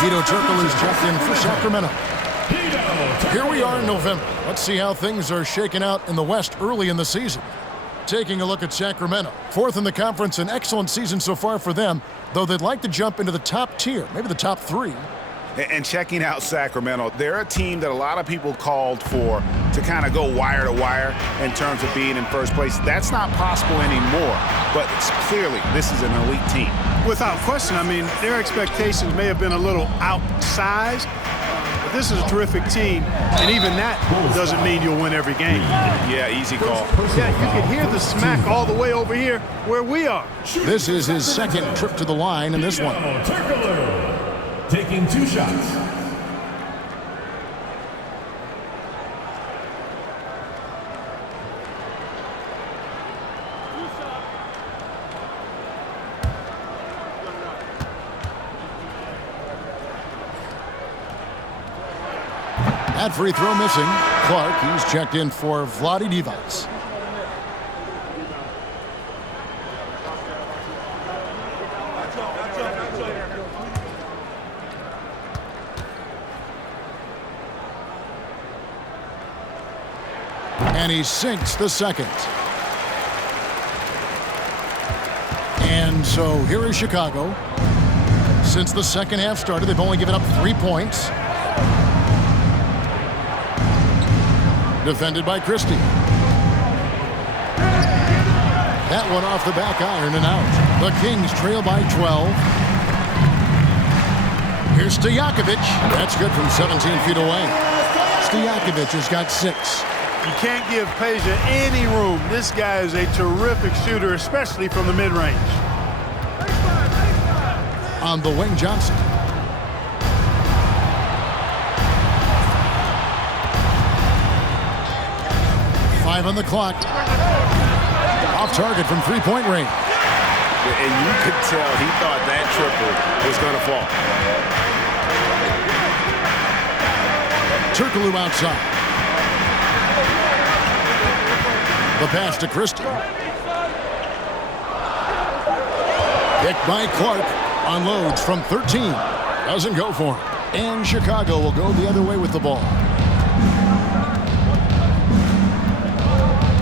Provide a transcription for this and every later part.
Vito Turkoglu's checked in for Sacramento. Here we are in November. Let's see how things are shaking out in the West early in the season. Taking a look at Sacramento. Fourth in the conference, an excellent season so far for them, though they'd like to jump into the top tier, maybe the top 3. And checking out Sacramento, they're a team that a lot of people called for to kind of go wire to wire in terms of being in first place. That's not possible anymore, but it's clearly this is an elite team. Without question, I mean, their expectations may have been a little outsized, but this is a terrific team, and even that doesn't mean you'll win every game. Yeah, easy call. Yeah, you can hear the smack all the way over here where we are. This is his second trip to the line in this one. Taking 2 shots. That free throw missing. Clark, he's checked in for Vlade Divac. And he sinks the second. And so here is Chicago. Since the second half started, they've only given up 3 points. Defended by Christie. That one off the back iron and out. The Kings trail by 12. Here's Stojakovic. That's good from 17 feet away. Stojakovic has got 6. You can't give Peja any room. This guy is a terrific shooter, especially from the mid-range. On the wing, Johnson. Five on the clock. Off target from three-point range. And you could tell he thought that triple was going to fall. Turkoglu outside. The pass to Christie. Picked by Clark. Unloads from 13. Doesn't go for him. And Chicago will go the other way with the ball.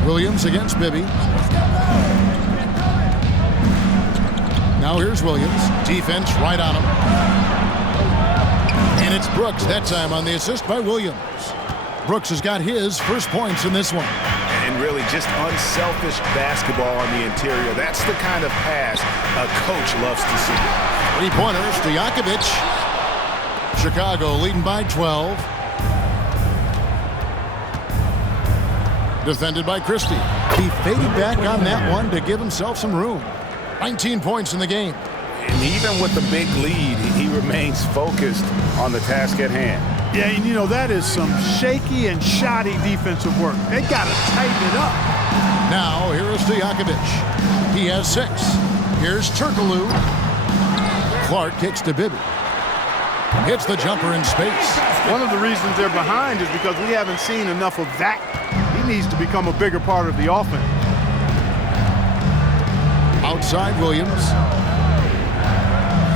Williams against Bibby. Now here's Williams. Defense right on him. And it's Brooks that time on the assist by Williams. Brooks has got his first points in this one. And really just unselfish basketball on the interior. That's the kind of pass a coach loves to see. Three-pointer, Stojakovic. Chicago leading by 12. Defended by Christie. He faded back on that one to give himself some room. 19 points in the game. And even with the big lead, he remains focused on the task at hand. Yeah, and you know, that is some shaky and shoddy defensive work. They got to tighten it up. Now, here is Stojakovic. He has 6. Here's Turkoglu. Clark kicks to Bibby. Hits the jumper in space. One of the reasons they're behind is because we haven't seen enough of that. He needs to become a bigger part of the offense. Outside Williams.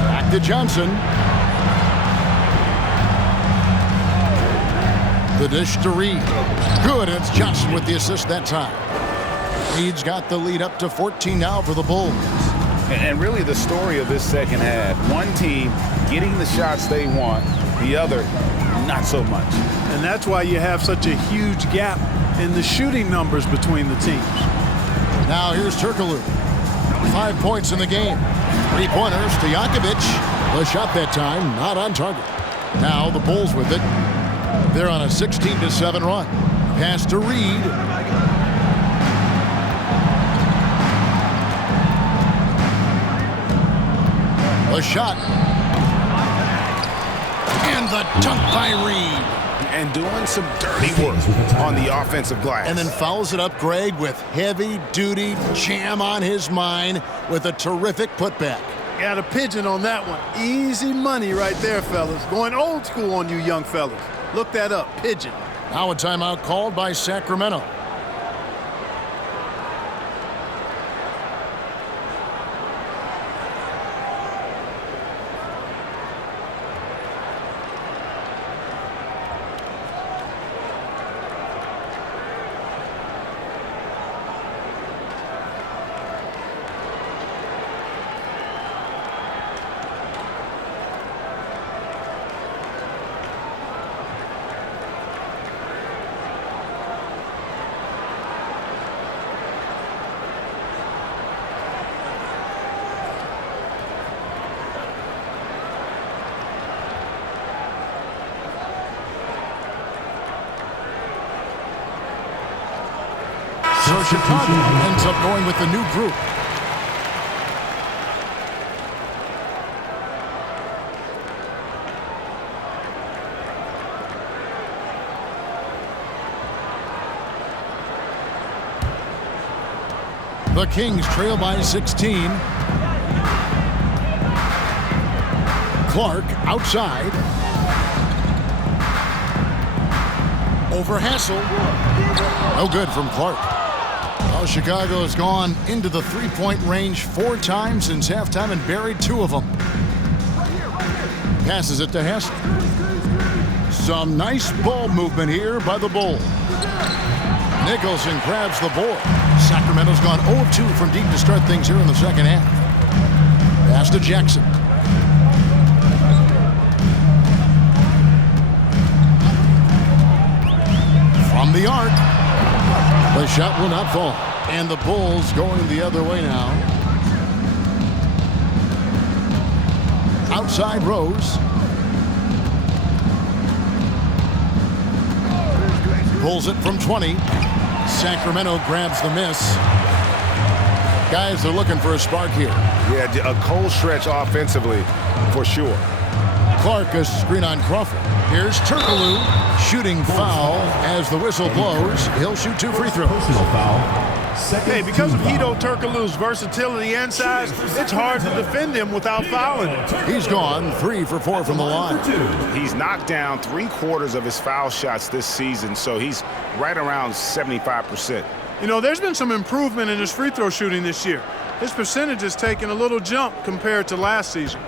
Back to Johnson. The dish to Reed. Good, and it's Johnson with the assist that time. Reed's got the lead up to 14 now for the Bulls. And really the story of this second half, one team getting the shots they want, the other not so much. And that's why you have such a huge gap in the shooting numbers between the teams. Now here's Turkoglu. 5 points in the game. Three-pointers to Stojakovic. The shot that time, not on target. Now the Bulls with it. They're on a 16-7 run. Pass to Reed. A shot. And the dunk by Reed. And doing some dirty work on the offensive glass. And then fouls it up, Greg, with heavy-duty jam on his mind with a terrific putback. Got a pigeon on that one. Easy money right there, fellas. Going old school on you young fellas. Look that up, pigeon. Now a timeout called by Sacramento. So Chicago ends up going with the new group. The Kings trail by 16. Clark outside. Over Hassel. No good from Clark. Well, Chicago has gone into the three-point range 4 times since halftime and buried 2 of them. Passes it to Hassel. Some nice ball movement here by the Bulls. Nicholson grabs the board. Sacramento's gone 0-2 from deep to start things here in the second half. Pass to Jackson. From the arc. The shot will not fall. And the Bulls going the other way now. Outside Rose. Pulls it from 20. Sacramento grabs the miss. Guys, they're looking for a spark here. Yeah, a cold stretch offensively for sure. Clark, a screen on Crawford. Here's Turkoglu. Shooting foul as the whistle blows. He'll shoot 2 free throws. Hey, because of Hedo Turkoglu's versatility and size, it's hard to defend him without fouling. He's gone 3 for 4 from the line. He's knocked down 3/4 of his foul shots this season, so he's right around 75%. You know, there's been some improvement in his free throw shooting this year. His percentage has taken a little jump compared to last season.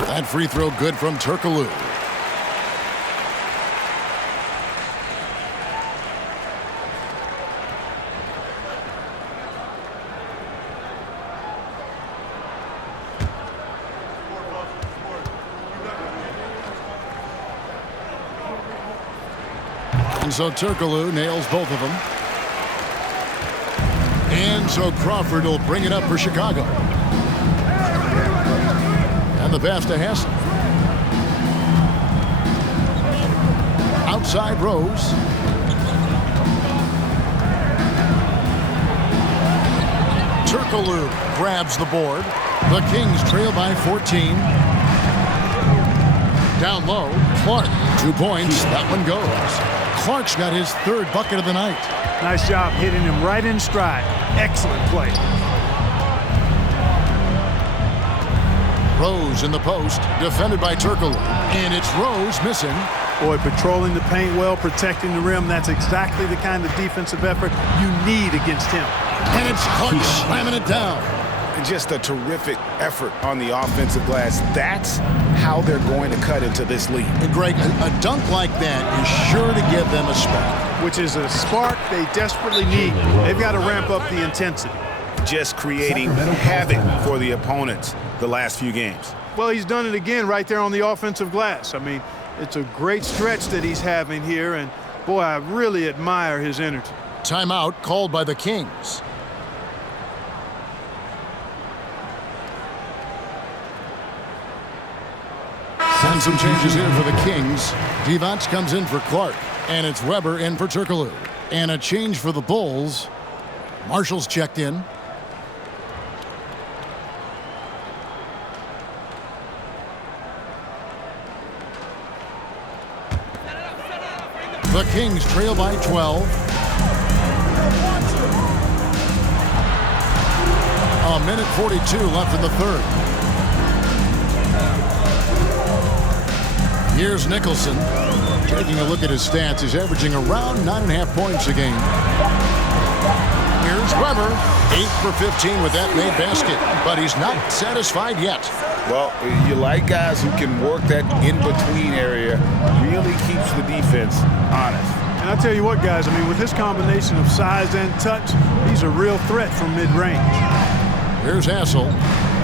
That free throw good from Turkoglu. And so Turkoglu nails both of them. And so Crawford will bring it up for Chicago. And the pass to Hassel. Outside Rose. Turkoglu grabs the board. The Kings trail by 14. Down low, Clark. 2 points. That one goes. Clark's got his 3rd bucket of the night. Nice job hitting him right in stride. Excellent play. Rose in the post, defended by Turkoglu. And it's Rose missing. Boy, patrolling the paint well, protecting the rim. That's exactly the kind of defensive effort you need against him. And it's Clark slamming it down. Just a terrific effort on the offensive glass. That's how they're going to cut into this lead. And Greg, a dunk like that is sure to give them a spark. Which is a spark they desperately need. They've got to ramp up the intensity. Just creating havoc for the opponents the last few games. Well, he's done it again right there on the offensive glass. I mean, it's a great stretch that he's having here, and boy, I really admire his energy. Timeout called by the Kings. And some changes here for the Kings. Divac comes in for Clark, and it's Weber in for Turkoglu. And a change for the Bulls. Marshall's checked in. The Kings trail by 12. A minute 42 left in the 3rd. Here's Nicholson. Taking a look at his stats, he's averaging around 9.5 points a game. Here's Weber, 8 for 15 with that made basket, but he's not satisfied yet. Well, you like guys who can work that in-between area, really keeps the defense honest. And I tell you what, guys, I mean, with his combination of size and touch, he's a real threat from mid-range. Here's Hassel.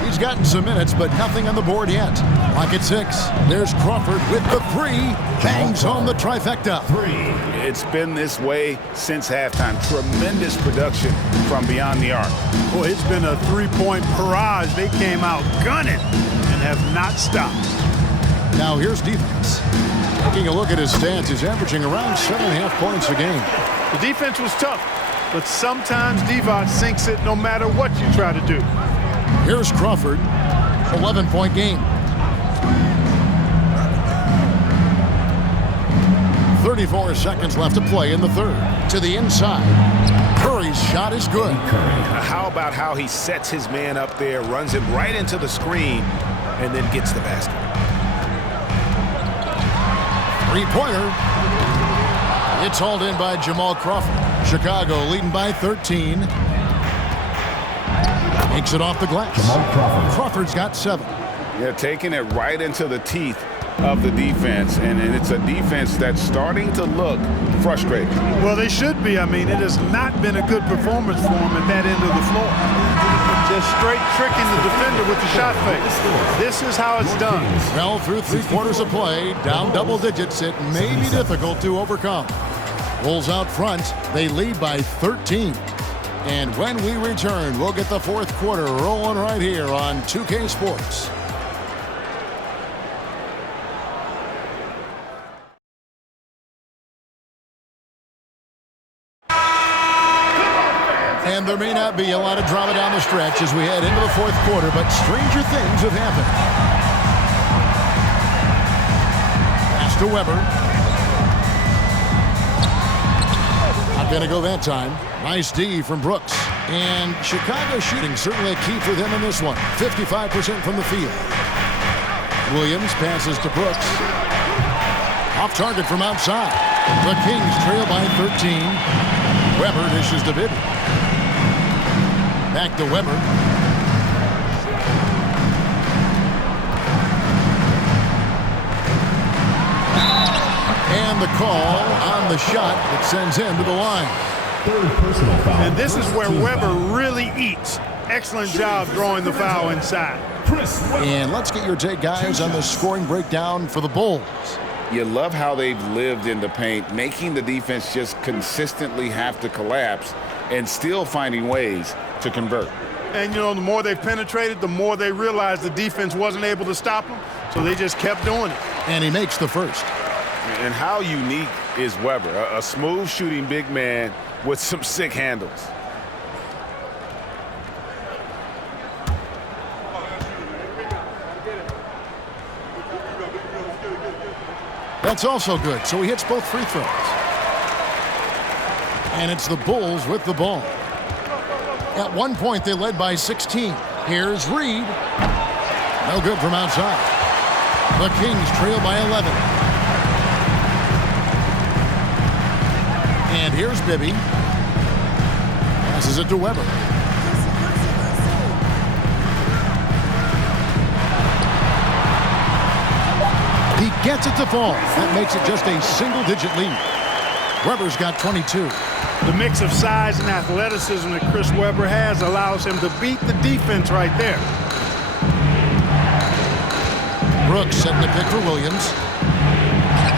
He's gotten some minutes, but nothing on the board yet. Clock at 6. There's Crawford with the 3. Bangs home the trifecta. It's been this way since halftime. Tremendous production from beyond the arc. Boy, it's been a three-point barrage. They came out gunning and have not stopped. Now here's defense. Taking a look at his stats, he's averaging around 7.5 points a game. The defense was tough, but sometimes Divac sinks it no matter what you try to do. Here's Crawford, 11-point game. 34 seconds left to play in the third. To the inside. Curry's shot is good. How about how he sets his man up there, runs him right into the screen, and then gets the basket. Three-pointer. It's hauled in by Jamal Crawford. Chicago leading by 13. Makes it off the glass. Jamal Crawford. Crawford's got 7. Yeah, taking it right into the teeth of the defense, and it's a defense that's starting to look frustrated. Well, they should be. I mean, it has not been a good performance for them at that end of the floor. Just straight tricking the defender with the shot fake. This is how it's done. Well, through 3 quarters of play, down double digits, it may be difficult to overcome. Bulls out front, they lead by 13. And when we return, we'll get the fourth quarter rolling right here on 2K Sports. And there may not be a lot of drama down the stretch as we head into the fourth quarter, but stranger things have happened. Pass to Weber. Not going to go that time. Nice D from Brooks. And Chicago shooting certainly a key for them in this one. 55% from the field. Williams passes to Brooks. Off target from outside. The Kings trail by 13. Weber dishes to Bibby. Back to Weber. And the call on the shot that sends him to the line. Third personal foul. And this is where Weber really eats. Excellent job drawing the foul inside. And let's get your take, guys, on the scoring breakdown for the Bulls. You love how they've lived in the paint, making the defense just consistently have to collapse and still finding ways to convert. And, you know, the more they've penetrated, the more they realized the defense wasn't able to stop them, so they just kept doing it. And he makes the first. And how unique is Weber? A smooth shooting big man with some sick handles. That's also good, so he hits both free throws. And it's the Bulls with the ball. At one point, they led by 16. Here's Reed. No good from outside. The Kings trail by 11. And here's Bibby. Passes it to Weber. He gets it to fall. That makes it just a single-digit lead. Weber's got 22. The mix of size and athleticism that Chris Webber has allows him to beat the defense right there. Brooks setting the pick for Williams.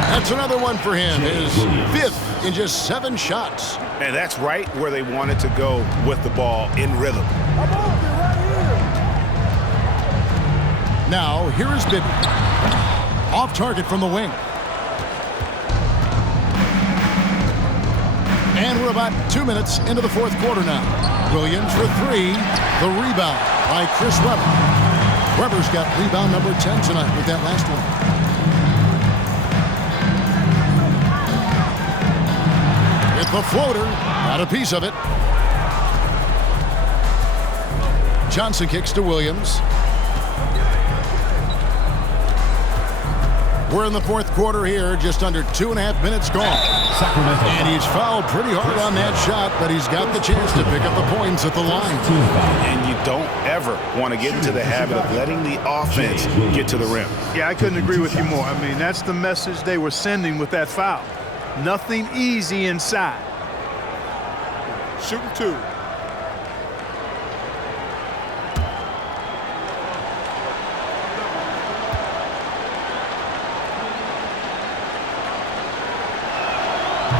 That's another one for him. His 5th in just 7 shots. And that's right where they wanted to go with the ball, in rhythm. Now, here is Bibby. Off target from the wing. And we're about 2 minutes into the fourth quarter now. Williams for 3. The rebound by Chris Webber. Webber's got rebound number 10 tonight with that last one. With the floater, got a piece of it. Johnson kicks to Williams. We're in the fourth quarter here, just under 2.5 minutes gone. Sacramento. And he's fouled pretty hard on that shot, but he's got the chance to pick up the points at the line. And you don't ever want to get into the habit of letting the offense get to the rim. Yeah, I couldn't agree with you more. I mean, that's the message they were sending with that foul. Nothing easy inside. Shooting 2.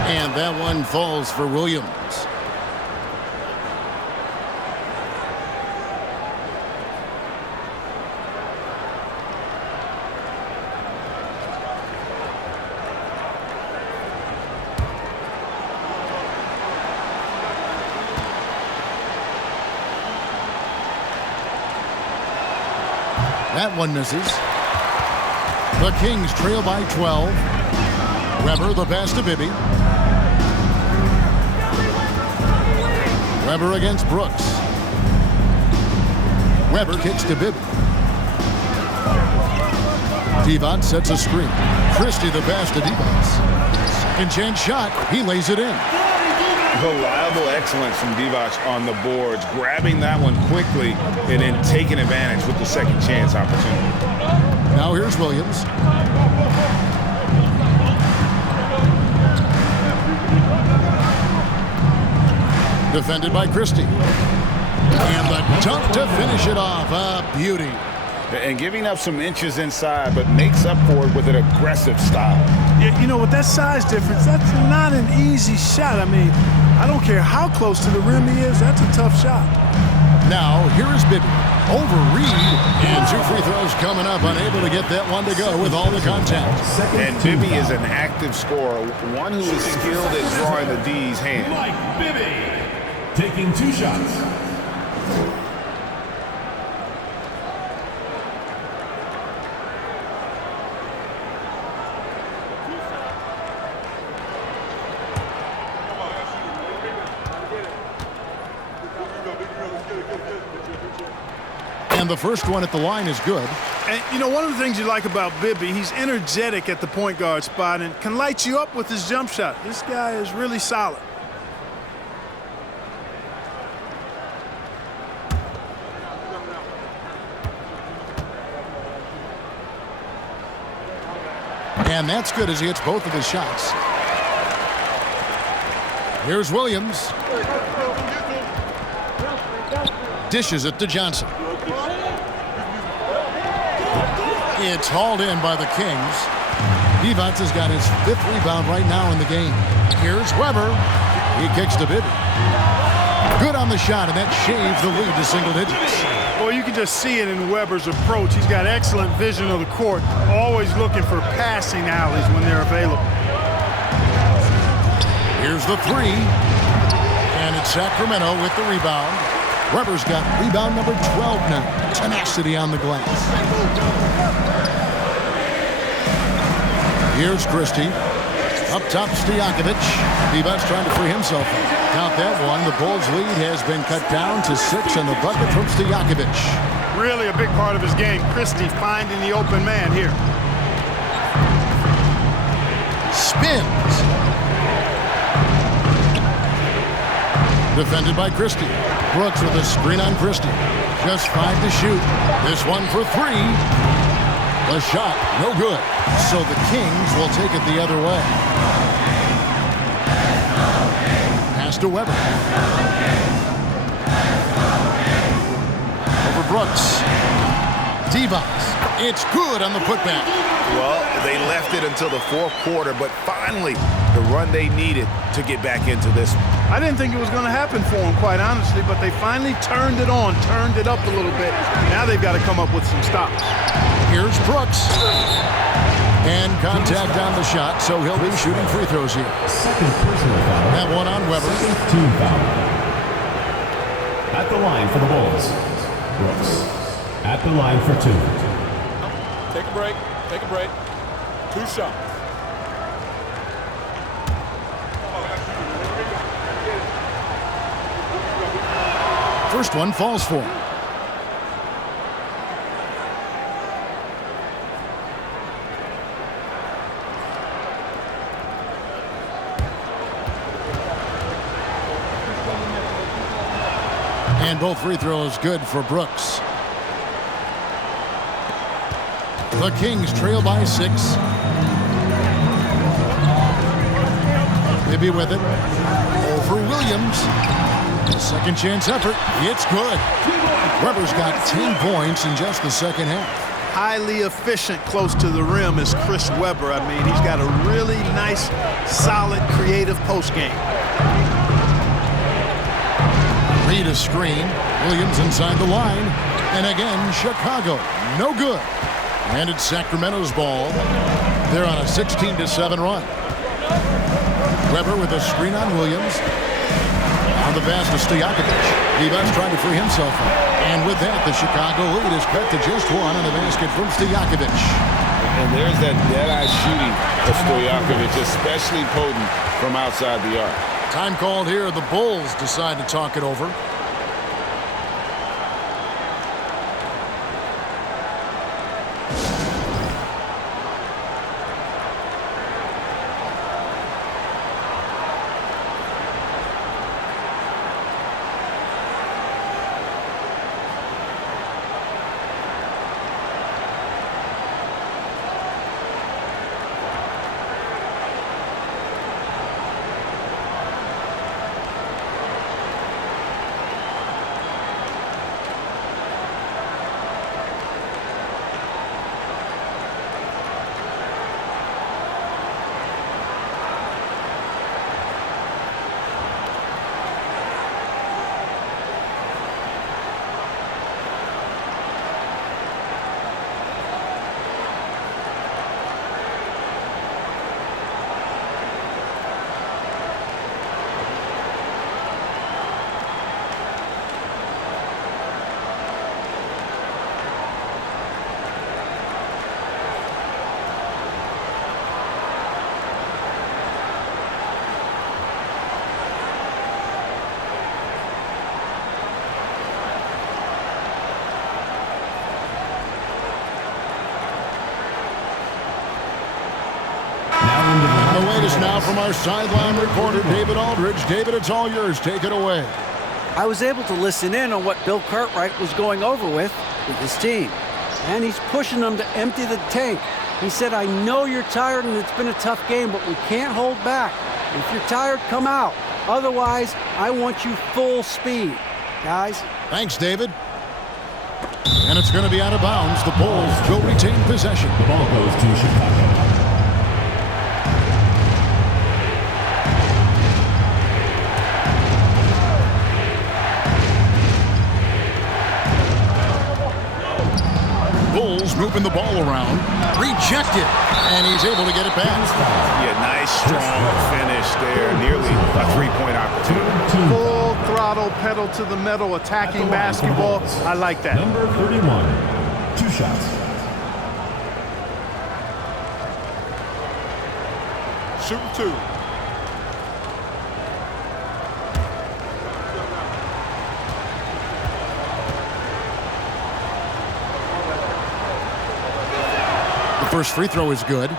And that one falls for Williams. That one misses. The Kings trail by 12. Weber, the pass to Bibby. Weber against Brooks. Weber kicks to Bibby. Devon sets a screen. Christie the pass to Devon. Second chance shot. He lays it in. Reliable excellence from Divac on the boards, grabbing that one quickly and then taking advantage with the second chance opportunity. Now here's Williams. Defended by Christie. And the dunk to finish it off. A beauty. And giving up some inches inside, but makes up for it with an aggressive style. Yeah, you know, with that size difference, that's not an easy shot. I mean, I don't care how close to the rim he is, that's a tough shot. Now, here is Bibby. Over Reed. And 2 free throws coming up, unable to get that one to go with all the contact. And Bibby is an active scorer, one who is skilled at drawing the D's hand. Mike Bibby taking 2 shots. And the first one at the line is good. And, you know, one of the things you like about Bibby, he's energetic at the point guard spot and can light you up with his jump shot. This guy is really solid. And that's good as he hits both of his shots. Here's Williams. Dishes it to Johnson. It's hauled in by the Kings. Divac has got his 5th rebound right now in the game. Here's Weber. He kicks to Bibby. Good on the shot, and that shaves the lead to single digits. Well, you can just see it in Weber's approach. He's got excellent vision of the court, always looking for passing alleys when they're available. Here's the 3. And it's Sacramento with the rebound. Weber's got rebound number 12 now. Tenacity on the glass. Here's Christie. Up top, Stojakovic. Divac trying to free himself up. Count that one. The Bulls' lead has been cut down to 6, and the bucket from Stojakovic. Really a big part of his game. Christie finding the open man here. Spins. Defended by Christie. Brooks with a screen on Christie. Just 5 to shoot. This one for 3. The shot, no good. So the Kings will take it the other way. Pass to Weber. Over Brooks. Divac. It's good on the putback. Well, they left it until the 4th quarter, but finally the run they needed to get back into this one. I didn't think it was going to happen for them, quite honestly, but they finally turned it on, turned it up a little bit. Now they've got to come up with some stops. Here's Brooks. And contact on the shot, so he'll be shooting free throws here. Second personal foul. That one on Weber. Team foul. At the line for the Bulls. Brooks. At the line for 2. Take a break. Take a break. 2 shots. First one falls for him. And both free throws good for Brooks. The Kings trail by 6. Maybe with it. Over Williams. Second chance effort. It's good. Weber's got 10 points in just the second half. Highly efficient close to the rim is Chris Weber. I mean, he's got a really nice, solid, creative post game. Reed a screen. Williams inside the line. And again, Chicago. No good. And it's Sacramento's ball. They're on a 16-7 run. Weber with a screen on Williams. On the pass to Stojakovic. Divac trying to free himself up. And with that, the Chicago lead is cut to just one on a basket from Stojakovic. And there's that dead-eye shooting of Stojakovic, especially potent from outside the arc. Time called here. The Bulls decide to talk it over. The latest now from our sideline reporter, David Aldridge. David, it's all yours. Take it away. I was able to listen in on what Bill Cartwright was going over with his team. And he's pushing them to empty the tank. He said, I know you're tired and it's been a tough game, but we can't hold back. If you're tired, come out. Otherwise, I want you full speed. Guys. Thanks, David. And it's going to be out of bounds. The Bulls will retain possession. The ball goes to Chicago. Bulls moving the ball around. Rejected. And he's able to get it back. Yeah, nice, strong finish there. Nearly a three-point opportunity. Full throttle, pedal to the metal, attacking basketball. I like that. Number 31, 2 shots. Shooting 2. The first free throw is good.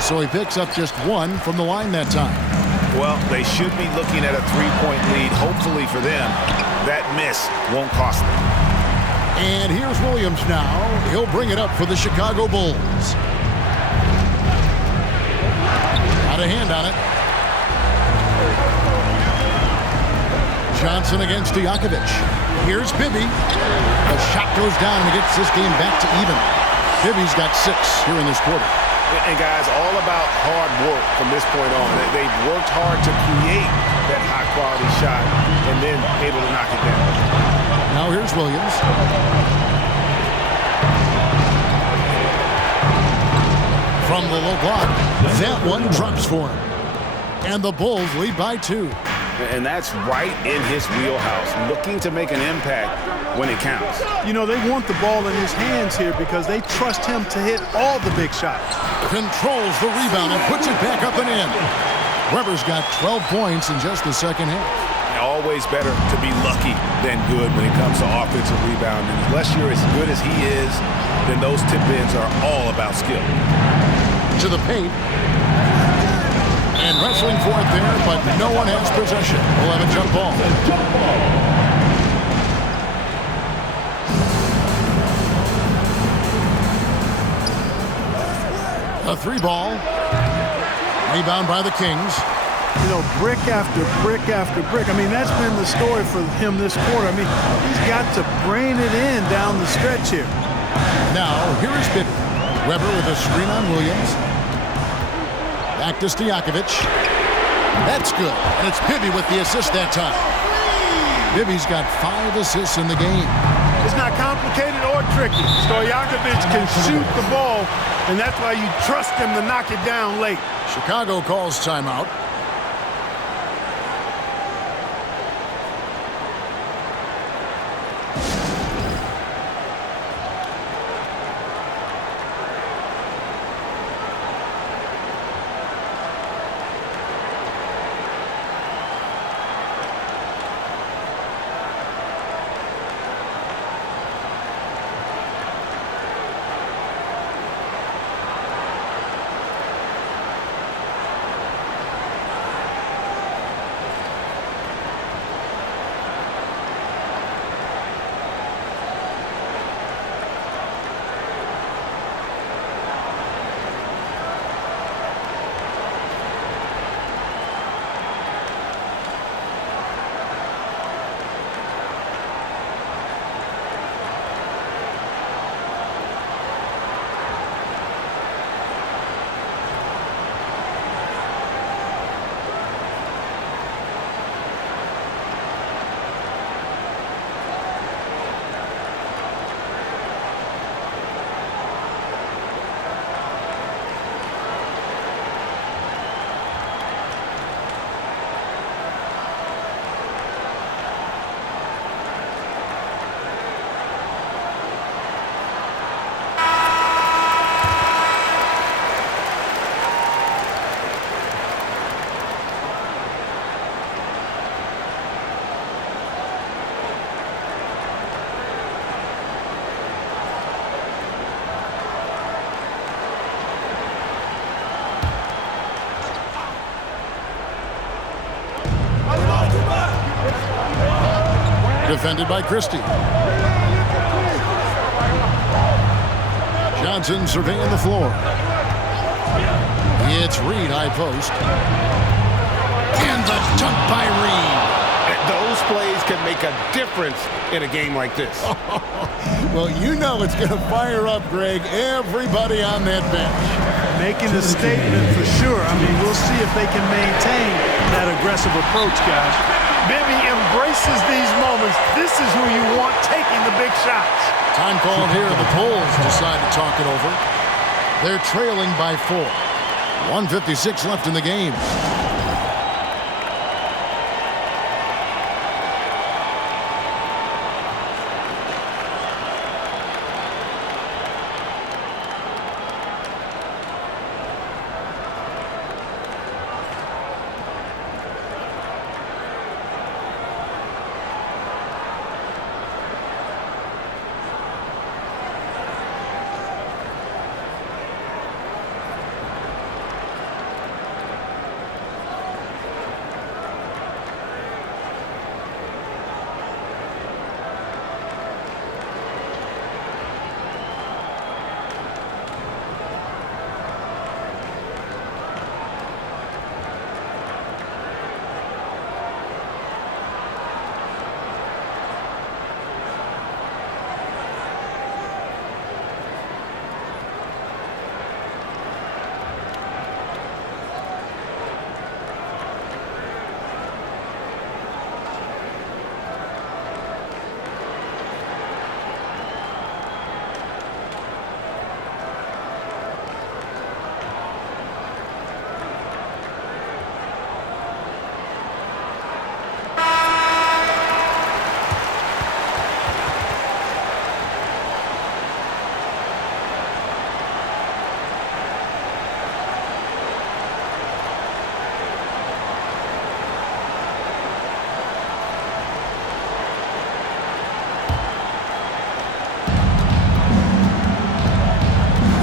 So he picks up just one from the line that time. Well, they should be looking at a three-point lead. Hopefully for them, that miss won't cost them. And here's Williams now. He'll bring it up for the Chicago Bulls. Got a hand on it. Johnson against Stojakovic. Here's Bibby. The shot goes down and he gets this game back to even. Bibby's got 6 here in this quarter. And guys, all about hard work from this point on. They've worked hard to create that high-quality shot and then able to knock it down. Now here's Williams. From the low block, that one drops for him. And the Bulls lead by 2. And that's right in his wheelhouse, looking to make an impact when it counts. You know, they want the ball in his hands here because they trust him to hit all the big shots. Controls the rebound and puts it back up and in. Weber's got 12 points in just the second half. Always better to be lucky than good when it comes to offensive rebounding. Unless you're as good as he is, then those tip-ins are all about skill. To the paint. And wrestling for it there, but no one has possession. We'll have a jump ball. A 3-ball. Rebound by the Kings. You know, brick after brick after brick. I mean, that's been the story for him this quarter. I mean, he's got to brain it in down the stretch here. Now, here is Bibby. Weber with a screen on Williams. Back to Stojakovic. That's good, and it's Bibby with the assist that time. Bibby's got 5 assists in the game. It's not complicated or tricky. Stojakovic can shoot the ball, and that's why you trust him to knock it down late. Chicago calls timeout. Defended by Christie. Johnson surveying the floor. It's Reed, high post. And the dunk by Reed. Those plays can make a difference in a game like this. Well, you know it's going to fire up, Greg, everybody on that bench. Making a statement for sure. I mean, we'll see if they can maintain that aggressive approach, guys. Bibby embraces these moments. This is who you want taking the big shots. Time called here. The Bulls decide to talk it over. They're trailing by 4. 1:56 left in the game.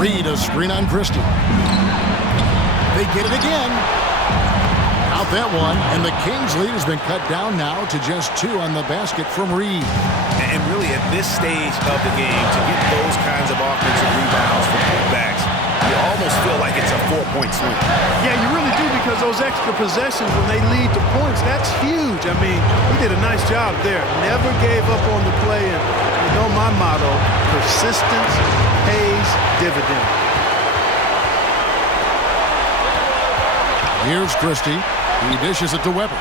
Reed, a screen on Christie. They get it again. Out that one, and the Kings' lead has been cut down now to just 2 on the basket from Reed. And really, at this stage of the game, to get those kinds of offensive rebounds from putbacks, you almost feel like it's a 4-point swing. Yeah, you really do, because those extra possessions, when they lead to points, that's huge. I mean, he did a nice job there. Never gave up on the play. And you know my motto, persistence pays dividends. Here's Christie. He dishes it to Weber.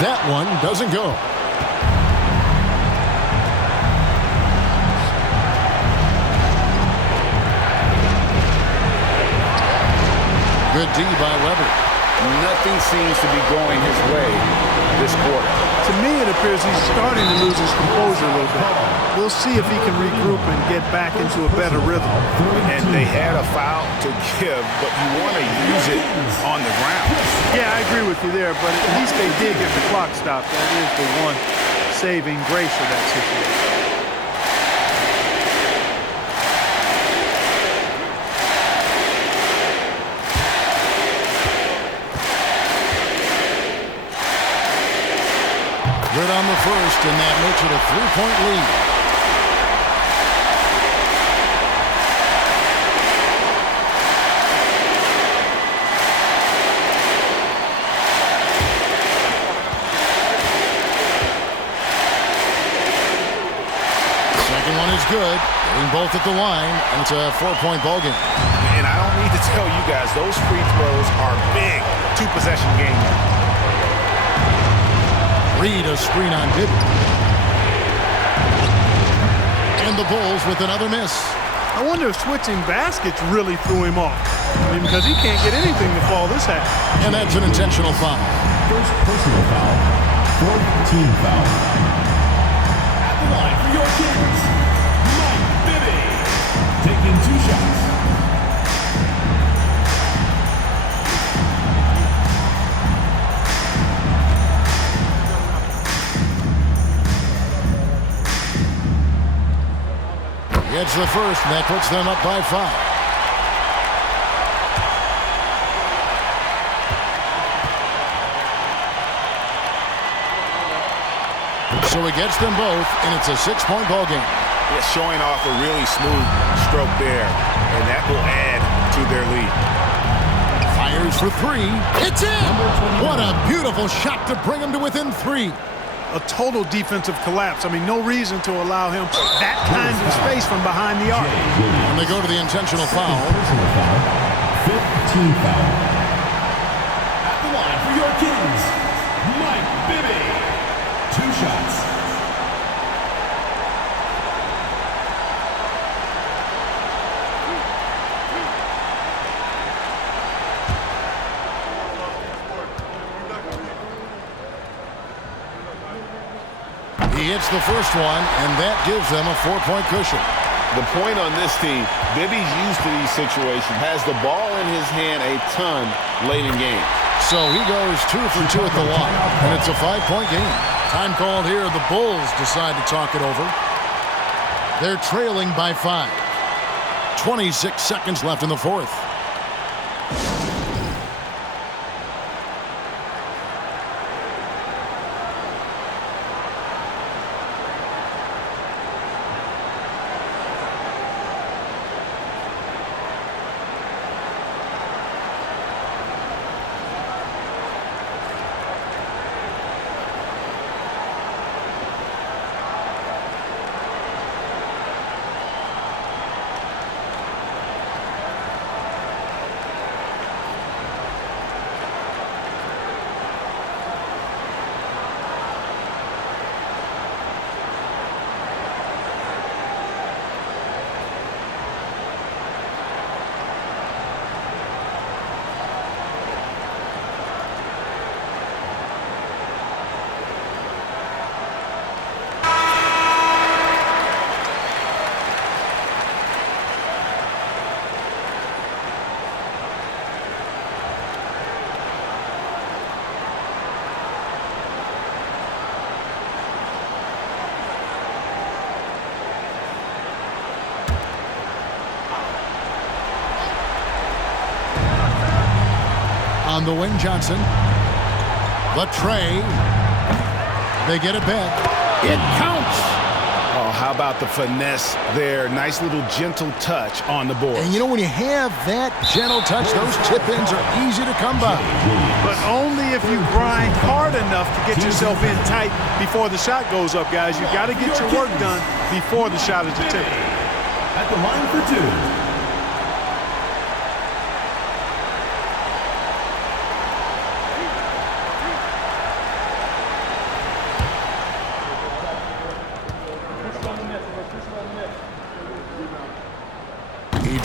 That one doesn't go. Good D by Weber. Nothing seems to be going his way this quarter. To me, it appears he's starting to lose his composure a little bit. We'll see if he can regroup and get back into a better rhythm. And they had a foul to give, but you want to use it on the ground. Yeah, I agree with you there, but at least they did get the clock stopped. That is the one saving grace of that situation. Good on the first, and that makes it a 3-point lead. Second one is good. Getting both at the line, and it's a 4-point ball game. And I don't need to tell you guys, those free throws are big. Two-possession game. Reed a screen on Bibby. And the Bulls with another miss. I wonder if switching baskets really threw him off. I mean, because he can't get anything to fall this half. And that's an intentional foul. First personal foul. Fourth team foul. At the line for your Kings, Mike Bibby. Taking 2 shots. Gets the first, and that puts them up by 5. So he gets them both, and it's a 6-point ball game. Yeah, showing off a really smooth stroke there, and that will add to their lead. Fires for 3. It's in! What a beautiful shot to bring him to within 3. A total defensive collapse. I mean, no reason to allow him that kind of space from behind the arc. And they go to the intentional foul. Fifth team foul. At the line for your Kings, Mike Bibby. 2 shots. He hits the first one, and that gives them a 4-point cushion. The point on this team, Bibby's used to these situations, has the ball in his hand a ton late in games. So he goes 2 for 2 at the line, and it's a 5-point game. Time called here. The Bulls decide to talk it over. They're trailing by 5. 26 seconds left in the fourth. On the wing, Johnson. The tray. They get it back. It counts. Oh, how about the finesse there? Nice little gentle touch on the board. And you know, when you have that gentle touch, those tip-ins are easy to come by. But only if you grind hard enough to get yourself in tight before the shot goes up, guys. You got to get your work done before the shot is attempted. At the line for 2.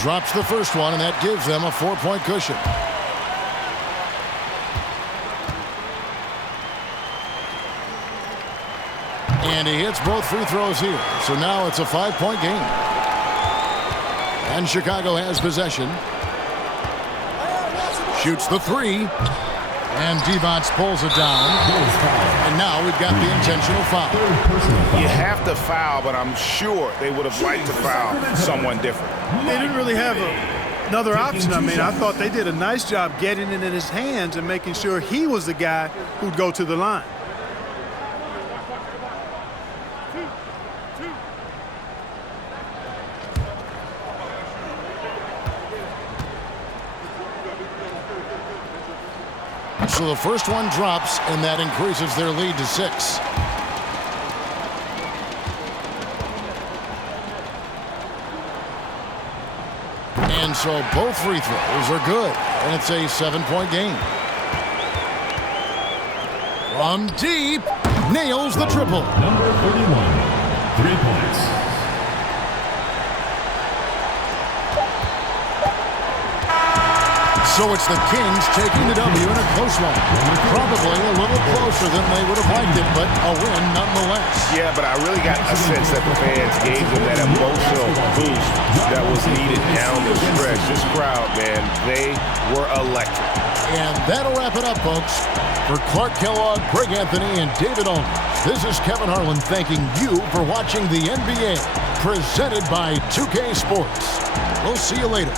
Drops the first one, and that gives them a 4-point cushion. And he hits both free throws here. So now it's a 5-point game. And Chicago has possession. Shoots the three. And Devonts pulls it down. And now we've got the intentional foul. You have to foul, but I'm sure they would have liked to foul someone different. They didn't really have another option. I mean, I thought they did a nice job getting it in his hands and making sure he was the guy who'd go to the line. So the first one drops, and that increases their lead to 6. And so both free throws are good, and it's a 7-point game. From deep, nails the triple. Number 31, 3 points. So it's the Kings taking the W in a close one. Probably a little closer than they would have liked it, but a win nonetheless. Yeah, but I really got a sense that the fans gave them that emotional boost that was needed down the stretch. This crowd, man, they were electric. And that'll wrap it up, folks. For Clark Kellogg, Greg Anthony, and David Owens, this is Kevin Harlan thanking you for watching the NBA, presented by 2K Sports. We'll see you later.